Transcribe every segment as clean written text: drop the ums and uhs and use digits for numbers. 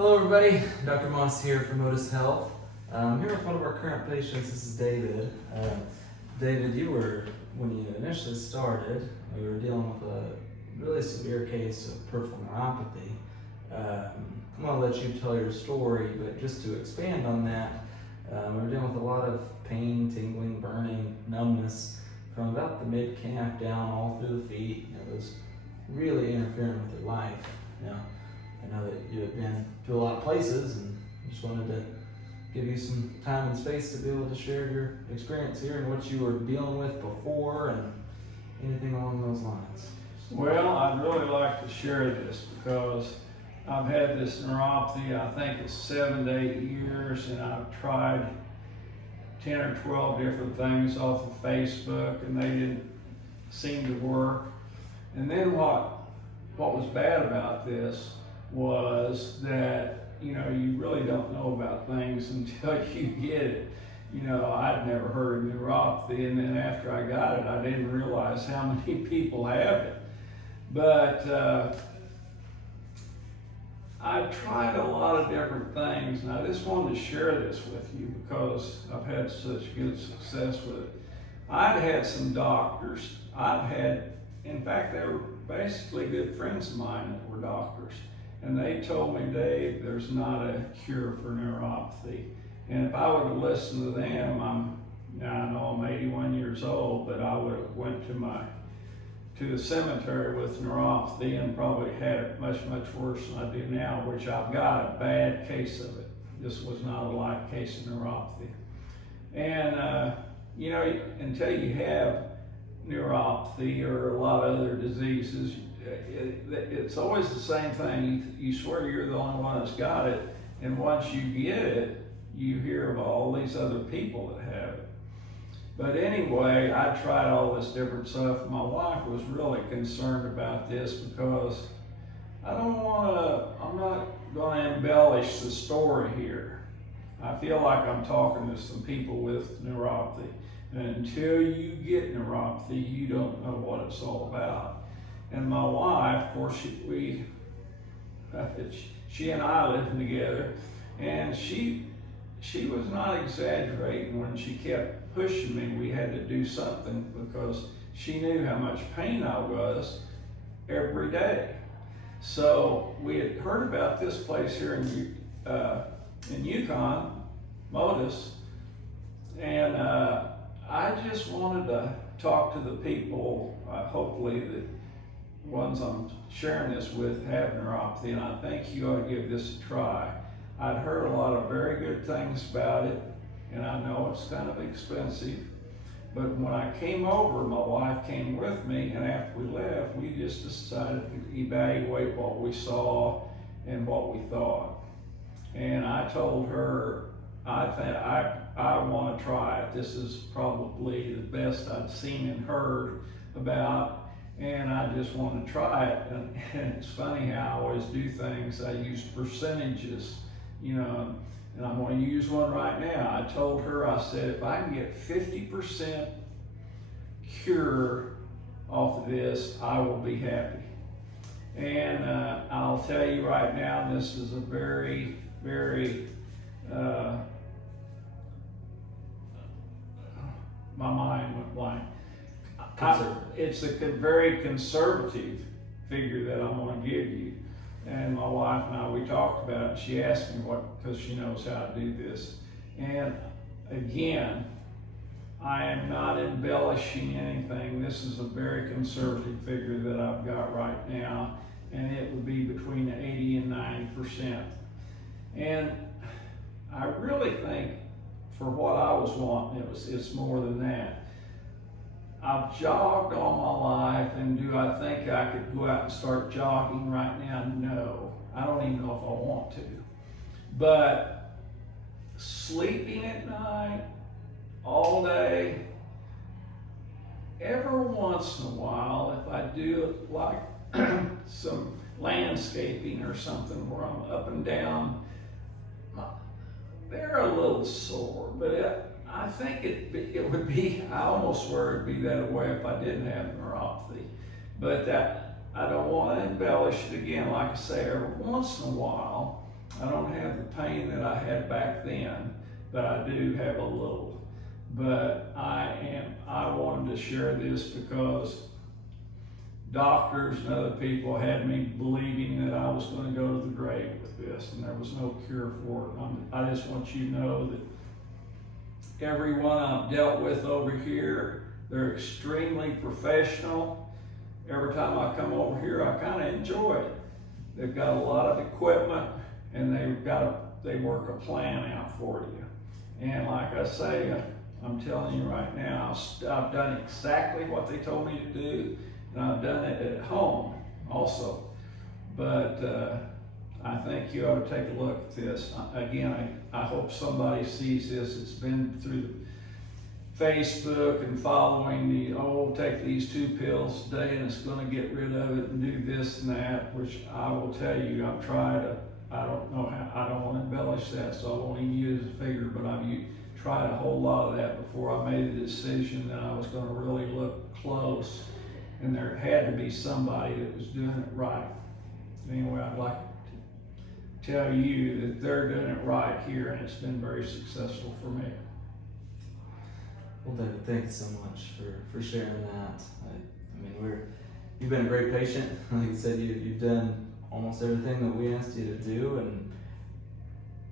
Hello everybody, Dr. Moss here from Motus Health. I'm here with one of our current patients. This is David. David, when you initially started, we were dealing with a really severe case of peripheral neuropathy. I'm going to let you tell your story, but just to expand on that, we were dealing with a lot of pain, tingling, burning, numbness from about the mid-calf down all through the feet. It was really interfering with your life. I know that you had been to a lot of places, and just wanted to give you some time and space to be able to share your experience here and what you were dealing with before and anything along those lines. Well, I'd really like to share this because I've had this neuropathy, I think it's 7 to 8 years, and I've tried 10 or 12 different things off of Facebook, and they didn't seem to work. And then what was bad about this was that, you really don't know about things until you get it. I'd never heard of neuropathy, and then after I got it, I didn't realize how many people have it. But I tried a lot of different things, and I just wanted to share this with you because I've had such good success with it. I've had some doctors. In fact, they were basically good friends of mine that were doctors. And they told me, Dave, there's not a cure for neuropathy. And if I would have listened to them, I know I'm 81 years old, but I would have went to the cemetery with neuropathy and probably had it much, much worse than I do now, which I've got a bad case of it. This was not a light case of neuropathy. And, until you have neuropathy or a lot of other diseases, it's always the same thing. You swear you're the only one that's got it, and once you get it, you hear of all these other people that have it. But anyway, I tried all this different stuff. My wife was really concerned about this because I'm not going to embellish the story here. I feel like I'm talking to some people with neuropathy. And until you get neuropathy, you don't know what it's all about. And my wife, of course, she and I lived together, and she was not exaggerating when she kept pushing me. We had to do something because she knew how much pain I was every day. So we had heard about this place here in Yukon, Motus, and I just wanted to talk to the people, hopefully the ones I'm sharing this with have neuropathy, and I think you ought to give this a try. I'd heard a lot of very good things about it, and I know it's kind of expensive, but when I came over, my wife came with me, and after we left, we just decided to evaluate what we saw and what we thought. And I told her, I want to try it. This is probably the best I'd seen and heard about, and I just want to try it. And it's funny how I always do things. I use percentages, and I'm going to use one right now. I told her, I said, if I can get 50% cure off of this, I will be happy. And I'll tell you right now, this is a very, very, my mind went blank. It's a very conservative figure that I'm going to give you. And my wife and I, we talked about it. She asked me because she knows how to do this. And again, I am not embellishing anything. This is a very conservative figure that I've got right now, and it would be between 80 and 90%. And I really think for what I was wanting, it's more than that. I've jogged all my life, and do I think I could go out and start jogging right now? No. I don't even know if I want to. But sleeping at night, all day, every once in a while, if I do like some landscaping or something where I'm up and down, they're a little sore, but I think it would be, I almost swear it'd be that way if I didn't have neuropathy. But I don't want to embellish it again. Like I say, every once in a while, I don't have the pain that I had back then, but I do have a little. But I wanted to share this because doctors and other people had me believing that I was going to go to the grave with this, and there was no cure for it. I just want you to know that everyone I've dealt with over here, they're extremely professional. Every time I come over here, I kind of enjoy it. They've got a lot of equipment, and they work a plan out for you. And like I say, I'm telling you right now, I've done exactly what they told me to do, and I've done it at home also. But I think you ought to take a look at this. Again, I hope somebody sees this. It's been through Facebook and following take these 2 pills a day and it's going to get rid of it and do this and that, which I will tell you, I've tried. I don't know how, I don't want to embellish that, so I won't even use a figure, but I've tried a whole lot of that before I made the decision that I was going to really look close, and there had to be somebody that was doing it right. Anyway, I'd like to tell you that they're doing it right here, and it's been very successful for me. Well, David, thanks so much for sharing that. I mean, you've been a great patient. Like you said, you've done almost everything that we asked you to do, and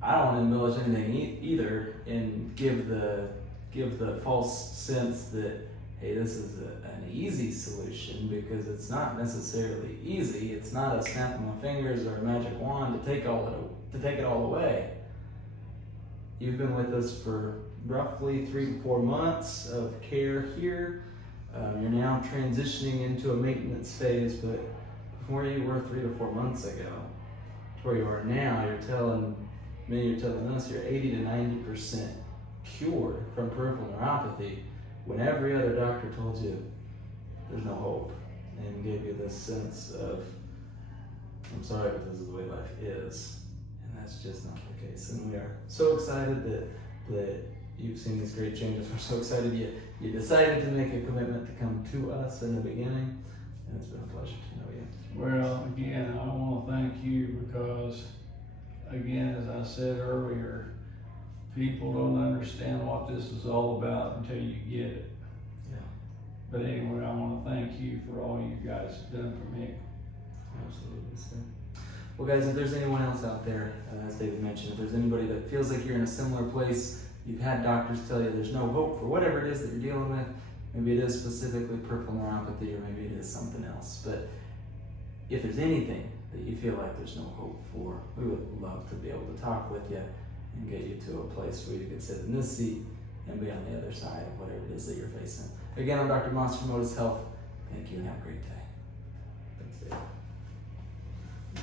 I don't want to embellish anything either and give the false sense that, hey, this is an easy solution, because it's not necessarily easy. It's not a snap of my fingers or a magic wand to take it all away. You've been with us for roughly 3 to 4 months of care here. You're now transitioning into a maintenance phase, but from where you were 3 to 4 months ago to where you are now, you're telling us you're 80 to 90% cured from peripheral neuropathy, when every other doctor told you there's no hope and gave you this sense of, I'm sorry, but this is the way life is. And that's just not the case. And we are so excited that you've seen these great changes. We're so excited you decided to make a commitment to come to us in the beginning, and it's been a pleasure to know you. Well, again, I want to thank you because, again, as I said earlier, people don't understand what this is all about until you get it. Yeah. But anyway, I want to thank you for all you guys have done for me. Absolutely, sir. Well, guys, if there's anyone else out there, as David mentioned, if there's anybody that feels like you're in a similar place, you've had doctors tell you there's no hope for whatever it is that you're dealing with, maybe it is specifically peripheral neuropathy, or maybe it is something else, but if there's anything that you feel like there's no hope for, we would love to be able to talk with you and get you to a place where you could sit in this seat and be on the other side of whatever it is that you're facing. Again, I'm Dr. Moss from Motus Health. Thank you and have a great day. Thanks, Dave.